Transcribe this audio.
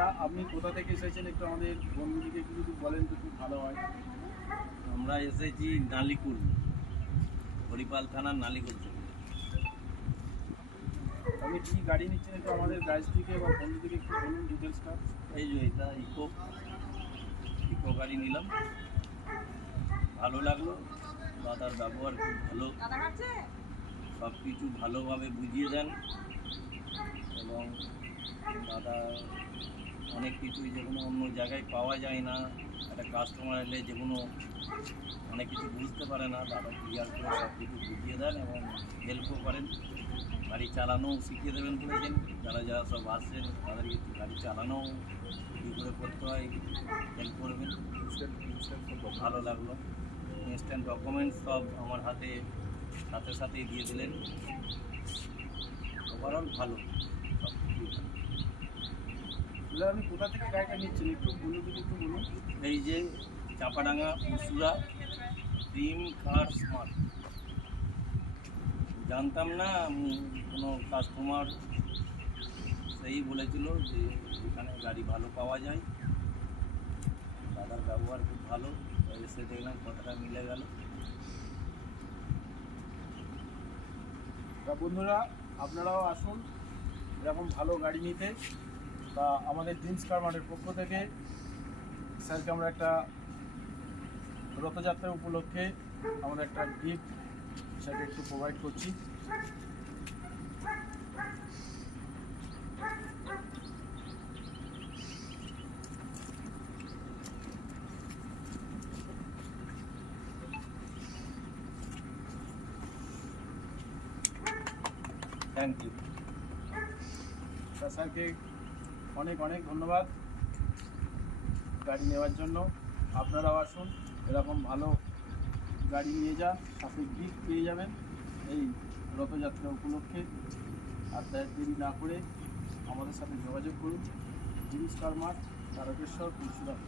দাদা আপনি কোথা থেকে এসেছেন একটু আমাদের বন্ধুদিকে একটু যদি বলেন তো খুব ভালো হয়। আমরা এসেছি নালিকুল, হরিপাল থানার নালিকুল থেকে। আপনি কী গাড়ি নিচ্ছেন একটু আমাদের গাইজ থেকে বা বন্ধুদিকে একটু বলুন ডিটেলসটা। এই যে এটা ইকো গাড়ি নিলাম, ভালো লাগলো। দাদার ব্যবহার খুব ভালো, সব কিছু ভালোভাবে বুঝিয়ে দেন এবং দাদা অনেক কিছুই যেগুলো অন্য জায়গায় পাওয়া যায় না, একটা কাস্টমার এলে যেগুলো অনেক কিছু বুঝতে পারে না, দাদা ক্লিয়ার করে সব কিছু বুঝিয়ে দেন এবং হেল্পও করেন। গাড়ি চালানোও শিখিয়ে দেবেন বলেছেন। যারা যারা সব আসেন তাদেরকে গাড়ি চালানোও কী করে করতে হয় হেল্প করবেন। ভালো লাগলো। ইনস্ট্যান্ট ডকুমেন্টস সব আমার সাথে সাথেই দিয়ে দিলেন। ওভারঅল ভালো সব কিছু। দাদা আপনি কোথা থেকে গাড়িটা নিচ্ছেন একটু বন্ধুদিকে একটু বলুন। এই যে চাপাডাঙ্গা উসুরা ড্রিম কার স্মার্ট। জানতাম না, কোনো কাস্টমার সেই বলেছিল যে এখানে গাড়ি ভালো পাওয়া যায়। দাদার ব্যবহার খুব ভালো, এসে দেখলাম কথাটা মিলে গেল। তা বন্ধুরা আপনারাও আসুন এরকম ভালো গাড়ি নিতে। তা আমাদের ড্রিমস কার মার্টের পক্ষ থেকে স্যারকে আমরা একটা রথযাত্রা উপলক্ষে আমরা একটা গিফট স্যারকে একটু প্রোভাইড করছি। Thank you. তা স্যারকে অনেক অনেক ধন্যবাদ গাড়ি নেওয়ার জন্য। আপনারাও আসুন এরকম ভালো গাড়ি নিয়ে যান, সাথে গিফট পেয়ে যাবেন এই রথযাত্রা উপলক্ষে। আর তাই দেরি না করে আমাদের সাথে যোগাযোগ করুন। ড্রিমস কার মার্ট, তারকেশ্বর, মুর্শিদাবাদ।